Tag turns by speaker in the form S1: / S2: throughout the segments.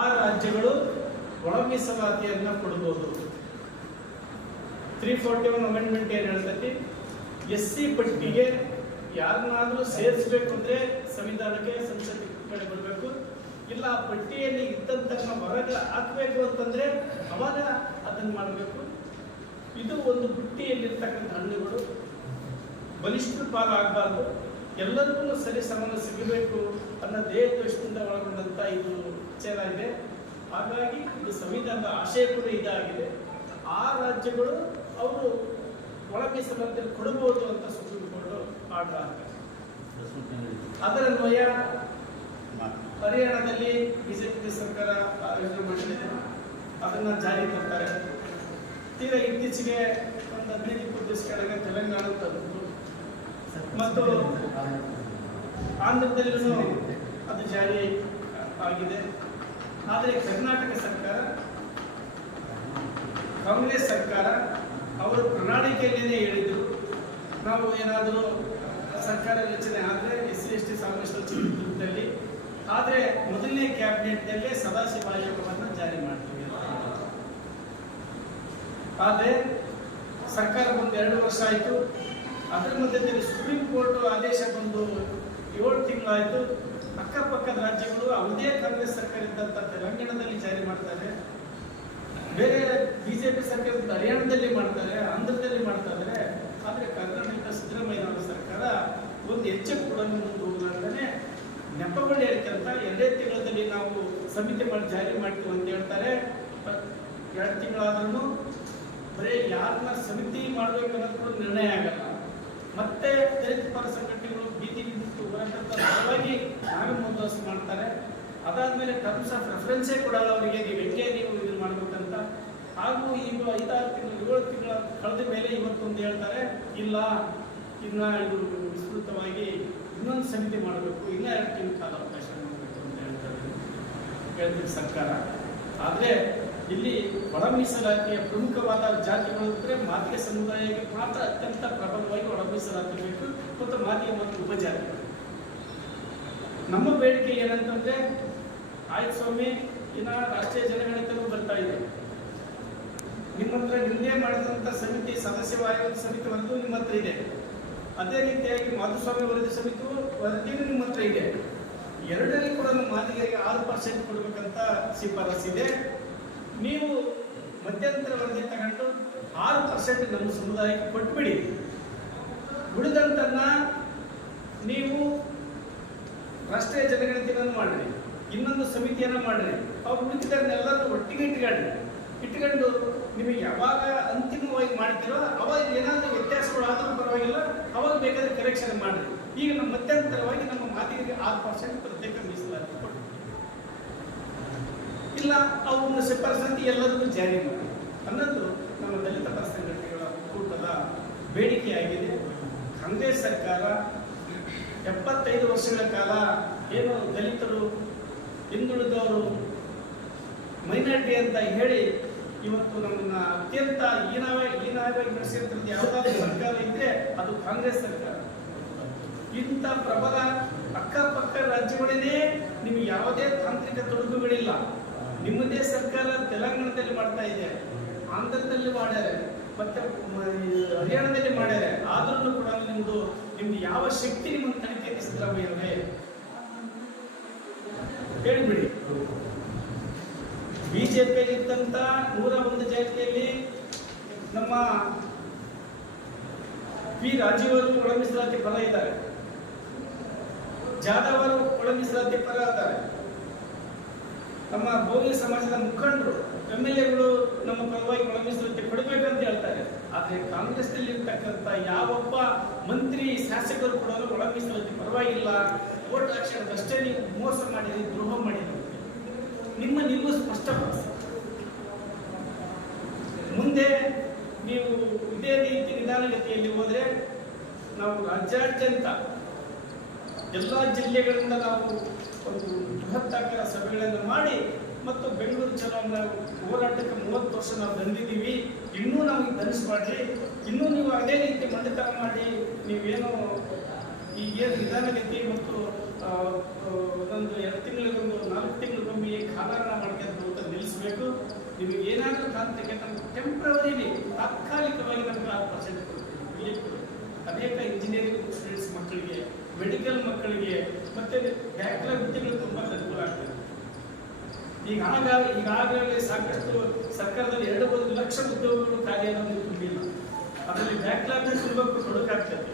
S1: ಆ ರಾಜ್ಯಗಳು ಒಳ ಮೀಸಲಾತಿಯನ್ನ ಕೊಡ್ಬೋದು. ತ್ರೀ ಫೋರ್ಟಿ ಒನ್ ಅಮೆಂಡ್ಮೆಂಟ್ ಏನ್ ಹೇಳ್ತೈತಿ? ಎಸ್ ಸಿ ಪಟ್ಟಿಗೆ ಯಾರನ್ನಾದ್ರೂ ಸೇರಿಸ್ಬೇಕು ಅಂದ್ರೆ ಸಂವಿಧಾನಕ್ಕೆ ಸಂಸತ್ತಿಗೆ ಬರಬೇಕು. ಇಲ್ಲ ಆ ಪಟ್ಟಿಯಲ್ಲಿ ಇದ್ದಂತಹ ಹೊರಗೆ ಹಾಕ್ಬೇಕು ಅಂತಂದ್ರೆ ಅವಾಗ ಅದನ್ನ ಮಾಡಬೇಕು. ಇದು ಒಂದು ಬುಟ್ಟಿಯಲ್ಲಿರ್ತಕ್ಕಂಥ ಹಣ್ಣುಗಳು. ಬಲಿಷ್ಠ ಪಾಲಾಗಬಾರ್ದು. ಎಲ್ಲರಿಗೂ ಸರಿ ಸಮಾನ ಸಿಗಬೇಕು ಅನ್ನೋ ದೇಹ ದೃಷ್ಟಿಯಿಂದ ಒಳಗೊಂಡಂಥ ಇದು ವಿಚಾರ ಇದೆ ಹಾಗಾಗಿ ಇದು ಸಂವಿಧಾನದ ಆಶಯ ಕೂಡ ಇದಾಗಿದೆ. ಆ ರಾಜ್ಯಗಳು ಅವರು ಒಳಗಿಸಲಂತೆ ಕೊಡಬಹುದು ಅಂತ ಸುಪ್ರೀಂ ಕೋರ್ಟ್ ಆರ್ಡರ್ ಅದರ ಅನ್ವಯ ಹರಿಯಾಣದಲ್ಲಿ ಬಿಜೆಪಿ ಸರ್ಕಾರ ಮಾಡಿದೆ ಅದನ್ನ ಜಾರಿ ತರ್ತಾರೆ ತೀರಾ ಇತ್ತೀಚೆಗೆ ಒಂದು ಹದಿನೈದು ಇಪ್ಪತ್ತು ದಿವಸ ಕೆಳಗೆ ತೆಲಂಗಾಣ ತಂದು ಮತ್ತು ಆಂಧ್ರದಲ್ಲೂ ಅದು ಜಾರಿ ಆಗಿದೆ. ಆದರೆ ಕರ್ನಾಟಕ ಸರ್ಕಾರ, ಕಾಂಗ್ರೆಸ್ ಸರ್ಕಾರ ಅವರು ಪ್ರಣಾಳಿಕೆಯಲ್ಲೇನೆ ಹೇಳಿದ್ರು ನಾವು ಏನಾದರೂ ಸರ್ಕಾರ ರಚನೆ ಆದರೆ ಎಸ್ ಸಿ, ಎಸ್ ಟಿ ಆದರೆ ಮೊದಲನೇ ಕ್ಯಾಬಿನೆಟ್ನಲ್ಲೇ ಸದಾಶಿವ ಆಯೋಗವನ್ನು ಜಾರಿ ಮಾಡ್ತೀವಿ ಆದರೆ ಸರ್ಕಾರ ಒಂದೆರಡು ಎರಡು ವರ್ಷ ಆಯಿತು. ಅದರ ಮಧ್ಯದಲ್ಲಿ ಸುಪ್ರೀಂ ಕೋರ್ಟ್ ಆದೇಶ ಬಂದು ಏಳು ತಿಂಗಳಾಯಿತು. ಅಕ್ಕಪಕ್ಕದ ರಾಜ್ಯಗಳು ಅವುದೇ ಕಾಂಗ್ರೆಸ್ ಸರ್ಕಾರ ಇದ್ದಂಥ ತೆಲಂಗಾಣದಲ್ಲಿ ಜಾರಿ ಮಾಡ್ತಾರೆ. ಬೇರೆ ಬಿಜೆಪಿ ಸರ್ಕಾರ ಹರಿಯಾಣದಲ್ಲಿ ಮಾಡ್ತಾರೆ, ಆಂಧ್ರದಲ್ಲಿ ಮಾಡ್ತಾ ಆದರೆ ಕರ್ನಾಟಕ ಸಿದ್ದರಾಮಯ್ಯ ಸರ್ಕಾರ ಒಂದು ಹೆಚ್ಚು ಕೂಡ ಮುಂದೆ ನೆಪಗಳು ಅಂತ ಎರಡೇ ತಿಂಗಳಲ್ಲಿ ನಾವು ಸಮಿತಿ ಮಾಡಿ ಜಾರಿ ಮಾಡ್ತೀವಿ ಅಂತ ಹೇಳ್ತಾರೆ. ಎರಡು ತಿಂಗಳಾದ್ರೂ ಬರೀ ಯಾರನ್ನ ಸಮಿತಿ ಮಾಡ್ಬೇಕು ಅನ್ನೋದು ನಿರ್ಣಯ ಆಗಲ್ಲ. ಮತ್ತೆ ದಲಿತ ಪರ ಸಂಘಟನೆಗಳು ಬೀದಿ ನಿಂತು ಹೋರಾಟದ ಸಲುವಾಗಿ ನಾವೇ ಮುಂದುವರಿಸಿ ಮಾಡ್ತಾರೆ. ಅದಾದ್ಮೇಲೆ ಟರ್ಮ್ಸ್ ಆಫ್ ರೆಫರೆನ್ಸೇ ಕೊಡಲ್ಲ ಅವರಿಗೆ. ನೀವು ಹೆಂಗೆ ನೀವು ಇದನ್ನ ಮಾಡ್ಬೇಕಂತ. ಹಾಗೂ ಈಗ ಐದಾರು ತಿಂಗಳು, ಏಳು ತಿಂಗಳ ಕಳೆದ ಮೇಲೆ ಇವತ್ತು ಇವತ್ತೊಂದು ಹೇಳ್ತಾರೆ, ಇಲ್ಲ, ಇನ್ನ ಇದು ವಿಸ್ತೃತವಾಗಿ ಇನ್ನೊಂದು ಸಮಿತಿ ಮಾಡಬೇಕು. ಇನ್ನ ಎರಡು ತಿಂಗಳ ಕಾಲಾವಕಾಶ ಮಾಡಬೇಕು ಅಂತ ಹೇಳ್ತಾರೆ. ಹೇಳ್ತೀವಿ ಸರ್ಕಾರ. ಆದರೆ ಇಲ್ಲಿ ಒಳ ಮೀಸಲಾತಿಯ ಪ್ರಮುಖವಾದ ಜಾತಿಗಳು ಅಂದ್ರೆ ಮಾದಿಗ ಸಮುದಾಯಕ್ಕೆ ಮಾತ್ರ ಅತ್ಯಂತ ಪ್ರಬಲವಾಗಿ ಒಳ ಮೀಸಲಾತಿ ಬೇಕು ಮತ್ತು ಮಾದಿಗ ಮತ್ತು ಉಪಜಾತಿ ನಮ್ಮ ಬೇಡಿಕೆ ಏನಂತಂದ್ರೆ, ಆಯ್ತು ಸ್ವಾಮಿ, ಇನ್ನ ರಾಷ್ಟ್ರೀಯ ಜನಗಣತಿನೂ ಬರ್ತಾ ಇದೆ. ನಿಮ್ಮ ಹತ್ರ ನಿಂದೇ ಮಾಡಿದಂತ ಸಮಿತಿ, ಸದಸ್ಯ ಆಯೋಗದ ಸಮಿತಿ ಒಂದು ನಿಮ್ಮ ಹತ್ರ ಇದೆ. ಅದೇ ರೀತಿಯಾಗಿ ಮಾಧುಸ್ವಾಮಿ ವರದಿ ಸಮಿತಿ ವರದಿಯೂ ನಿಮ್ಮ ಹತ್ರ ಇದೆ. ಎರಡರಲ್ಲಿ ಕೂಡ ಮಾದಿಗರಿಗೆ ಆರು ಪರ್ಸೆಂಟ್ ಕೊಡಬೇಕಂತ ಶಿಫಾರಸ್ಸಿದೆ. ನೀವು ಮಧ್ಯಂತರ ವರದಿ ತಗೊಂಡು ಆರು ಪರ್ಸೆಂಟ್ ನಮ್ಮ ಸಮುದಾಯಕ್ಕೆ ಕೊಟ್ಬಿಡಿ. ಉಳಿದಂತನ್ನ ನೀವು ರಾಷ್ಟ್ರೀಯ ಜನಗಣತಿಯನ್ನು ಮಾಡ್ರಿ, ಇನ್ನೊಂದು ಸಮಿತಿಯನ್ನು ಮಾಡ್ರಿ. ಅವ್ರು ಉಳಿದಿದ್ದನ್ನೆಲ್ಲರೂ ಒಟ್ಟಿಗೆ ಇಟ್ಕೊಂಡ್ರಿ. ಇಟ್ಕೊಂಡು ನಿಮಗೆ ಯಾವಾಗ ಅಂತಿಮವಾಗಿ ಮಾಡ್ತೀರೋ ಅವಾಗ ಏನಾದರೂ ವ್ಯತ್ಯಾಸಗಳು ಆದರೂ ಪರವಾಗಿಲ್ಲ, ಅವಾಗ ಬೇಕಾದ್ರೆ ಕರೆಕ್ಷನ್ ಮಾಡ್ರಿ. ಈಗ ನಮ್ಮ ಮಧ್ಯಂತರವಾಗಿ ನಮ್ಮ ಮಾತಿಗೆ ಆರು ಪರ್ಸೆಂಟ್ ಪ್ರತ್ಯೇಕ ಮೀಸಲಾತಿ ಕೊಡಿ ಇಲ್ಲ ಅವನ್ನ ಶಿಫಾರಸಂತಿ ಎಲ್ಲರಿಗೂ ಜಾರಿ ಮಾಡಿ. ಅನ್ನೋದು ನಮ್ಮ ದಲಿತ ಪರ ಸಂಘಟನೆಗಳ ಒಕ್ಕೂಟದ ಬೇಡಿಕೆಯಾಗಿದೆ. ಕಾಂಗ್ರೆಸ್ ಸರ್ಕಾರ ಎಪ್ಪತ್ತೈದು ವರ್ಷಗಳ ಕಾಲ ಏನು ದಲಿತರು ಹಿಂದುಳಿದವರು ಮೈನಾರಿಟಿ ಅಂತ ಹೇಳಿ ಇವತ್ತು ನಮ್ಮನ್ನ ಅತ್ಯಂತ ಹೀನಾವ ಹೀನಾವಾಗಿ ನಡೆಸಿರ್ತಕ್ಕಂಥ ಯಾವುದಾದ್ರೂ ಸರ್ಕಾರ ಇದ್ರೆ ಅದು ಕಾಂಗ್ರೆಸ್ ಸರ್ಕಾರ. ಇಂಥ ಪ್ರಬಲ ಅಕ್ಕಪಕ್ಕ ರಾಜ್ಯಗಳೇ ನಿಮಗೆ ಯಾವುದೇ ತಾಂತ್ರಿಕ ತೊಡಕುಗಳಿಲ್ಲ. ನಿಮ್ಮದೇ ಸರ್ಕಾರ ತೆಲಂಗಾಣದಲ್ಲಿ ಮಾಡ್ತಾ ಇದೆ. ಆಂಧ್ರದಲ್ಲಿ ಮಾಡ್ಯಾರೆ. ಮತ್ತೆ ಹರಿಯಾಣದಲ್ಲಿ ಮಾಡ್ಯಾರೆ. ಆದ್ರೂ ಕೂಡ ನಿಮ್ದು ನಿಮ್ದು ಯಾವ ಶಕ್ತಿ ನಿಮ್ಮನ್ನು ತನಿಖೆ ಹೇಳಿಬಿಡಿ. ಬಿಜೆಪಿಯಲ್ಲಿ ಇದ್ದಂತ ನೂರ ಒಂದು ಜಾತಿಯಲ್ಲಿ ನಮ್ಮ ಪಿ ರಾಜೀವ್ ಅವರು ಒಳ ಪರ ಇದ್ದಾರೆ. ಜಾಧವ್ ಅವರು ಒಳ ಪರ ಇದ್ದಾರೆ. ನಮ್ಮ ಭೋಗಿ ಸಮಾಜದ ಮುಖಂಡರು, ಎಂ ಎಲ್ ಎಗಳು ನಮ್ಮ ಪರವಾಗಿ ಒಳಗಿಸುವಂತೆ ಕೊಡಬೇಕಂತ ಹೇಳ್ತಾರೆ. ಆದರೆ ಕಾಂಗ್ರೆಸ್ನಲ್ಲಿ ಇರ್ತಕ್ಕಂಥ ಯಾವೊಬ್ಬ ಮಂತ್ರಿ, ಶಾಸಕರು ಕೂಡ ಒಳ ಮೀಸಲಾತಿ ಪರವಾಗಿಲ್ಲ. ಓಟ್ ಅಕ್ಷರದಷ್ಟೇ ನೀವು ಮೋಸ ಮಾಡಿರಿ, ದ್ರೋಹ ಮಾಡಿರಿ. ನಿಮ್ಮ ನಿಮ್ಮ ಸ್ಪಷ್ಟಪಡಿಸಿ ಮುಂದೆ ನೀವು ಇದೇ ರೀತಿ ನಿಧಾನಗತಿಯಲ್ಲಿ ಹೋದ್ರೆ ನಾವು ರಾಜ್ಯಾದ್ಯಂತ ಎಲ್ಲ ಜಿಲ್ಲೆಗಳಿಂದ ನಾವು ಒಂದು ಬೃಹತ್ತಾಗಿ ಸಭೆಗಳನ್ನು ಮಾಡಿ ಮತ್ತು ಬೆಂಗಳೂರು ಚಲೋನ ಹೋರಾಟಕ್ಕೆ ಮೂವತ್ತು ವರ್ಷ ನಾವು ಬಂದಿದ್ದೀವಿ. ಇನ್ನೂ ನಮಗೆ ಧರಿಸಬಾರ್ರಿ ಇನ್ನೂ ನೀವು ಅದೇ ರೀತಿ ಮಂಡಿತ ಮಾಡಿ ನೀವೇನು ಈಗೇನು ನಿಧಾನಗತಿ ಮತ್ತು ಒಂದೊಂದು ಎರಡು ತಿಂಗಳಿಗೊಂದು ನಾಲ್ಕು ತಿಂಗಳಿಗೊಮ್ಮೆ ನಿಲ್ಲಿಸಬೇಕು. ನಿಮಗೆ ಏನಾದರೂ ನಮ್ಗೆ ಟೆಂಪ್ರವರಿಲಿ ತಾತ್ಕಾಲಿಕವಾಗಿ ನಮ್ಗೆ ಆ ಪರ್ಸೆಂಟ್ ಕೊಡ್ತೀವಿ ಅನೇಕ ಇಂಜಿನಿಯರಿಂಗ್ ಸ್ಟೂಡೆಂಟ್ಸ್ ಮಕ್ಕಳಿಗೆ ಮೆಡಿಕಲ್ ಮಕ್ಕಳಿಗೆ ಮತ್ತೆ ಬ್ಯಾಕ್ಲಾಗ್ ವಿದ್ಯೆಗಳು ತುಂಬಾ ಅನುಕೂಲ ಆಗ್ತದೆ. ಈಗಾಗ ಈಗಾಗಲೇ ಸಾಕಷ್ಟು ಸರ್ಕಾರದಲ್ಲಿ ಎರಡು ಒಂದು ಲಕ್ಷ ಉದ್ಯೋಗಗಳು ಅನ್ನೋದು ತುಂಬಿಲ್ಲ. ಅದರಲ್ಲಿ ಬ್ಯಾಕ್ಲಾಗ್ ತುಂಬಕ್ಕೆ ತೊಡಕಾಗ್ತದೆ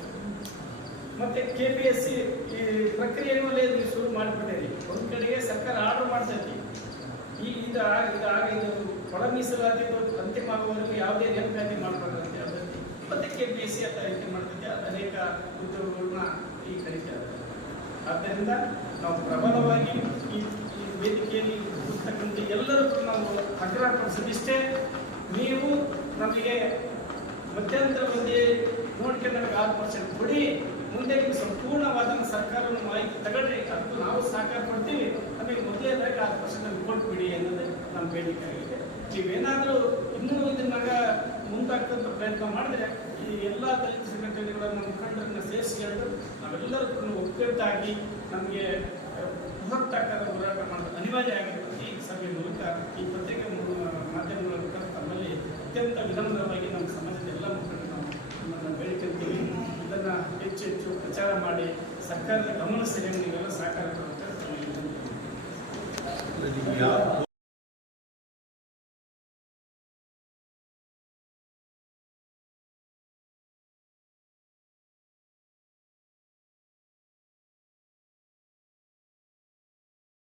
S1: ಮತ್ತೆ ಕೆ ಪಿ ಎಸ್ ಸಿ ಈ ಪ್ರಕ್ರಿಯೆಯಲ್ಲೇ ಶುರು ಮಾಡಿಬಿಟ್ಟಿರಿ ಒಂದು ಕಡೆಗೆ ಸರ್ಕಾರ ಆರ್ಡರ್ ಮಾಡ್ತೈತಿ ಈ ಇದು ಆಗ, ಇದು ಒಳ ಮೀಸಲಾತಿ ಅಂತಿಮ ಆಗುವವರೆಗೂ ಯಾವುದೇ ನೇಮಕಾತಿ ಮಾಡಬಾರ್ದು ಅದರಲ್ಲಿ ಮತ್ತೆ ಕೆ ಪಿ ಎಸ್ ಸಿ ಅಂತ ಆಯ್ಕೆ ಮಾಡ್ತೈತಿ ಅನೇಕ ಉದ್ಯೋಗಗಳನ್ನ ಈ ಕರೀತಾರೆ ಆದ್ದರಿಂದ ನಾವು ಪ್ರಬಲವಾಗಿ ಈ ವೇದಿಕೆಯಲ್ಲಿ ಕೂರ್ತಕ್ಕಂಥ ಎಲ್ಲರೂ ನಾವು ಆಗ್ರಹಪಡಿಸೋದಿಷ್ಟೇ ನೀವು ನಮಗೆ ಮಧ್ಯಂತರದಲ್ಲಿ ನೋಡ್ಕೊಂಡು ನಮಗೆ ಆರು ಪರ್ಸೆಂಟ್ ಕೊಡಿ, ಮುಂದೆ ನೀವು ಸಂಪೂರ್ಣವಾದ ಸರ್ಕಾರವನ್ನು ಮಾಹಿತಿ ತಗೊಳ್ಳಿ ಅದಕ್ಕೂ ನಾವು ಸಹಕಾರ ಕೊಡ್ತೀವಿ, ನಮಗೆ ಮೊದಲೇದಾಗಿ ಆರು ಪರ್ಸೆಂಟ್ ಕೊಟ್ಬಿಡಿ ಅನ್ನೋದೇ ನಮ್ಮ ಬೇಡಿಕೆ ಆಗಿದೆ. ನೀವೇನಾದರೂ ಇನ್ನೂ ಇದನ್ನಾಗ ಮುಂದಾಗ್ತಂತ ಪ್ರಯತ್ನ ಮಾಡಿದ್ರೆ ಈ ಎಲ್ಲ ದಲಿತ ಸಂಘಟನೆಗಳ ನಮ್ಮ ಮುಖಂಡರನ್ನ ಸೇರಿಸಿಕೊಂಡು ನಾವೆಲ್ಲರೂ ಒಗ್ಗಟ್ಟಾಗಿ ನಮಗೆ ಬೃಹತ್ತಾಕಾರ ಹೋರಾಟ ಮಾಡೋದು ಅನಿವಾರ್ಯ ಆಗಿರುತ್ತೆ ಈ ಸಭೆ ಮೂಲಕ. ಈ ಪತ್ರಿಕೆ ಮಾಧ್ಯಮಗಳ ಮೂಲಕ ತಮ್ಮಲ್ಲಿ ಅತ್ಯಂತ ವಿನಮ್ರವಾಗಿ ನಮ್ಮ ಸಮಾಜದ ಎಲ್ಲ ಮುಖಂಡರು ನಾವು ಬೇಡಿಕೊಳ್ತೀವಿ ಇದನ್ನು ಹೆಚ್ಚು ಹೆಚ್ಚು ಪ್ರಚಾರ ಮಾಡಿ ಸರ್ಕಾರದ ಗಮನ ನೀವೆಲ್ಲ ಸಹಕಾರ ಕೊಡುವಂತೆ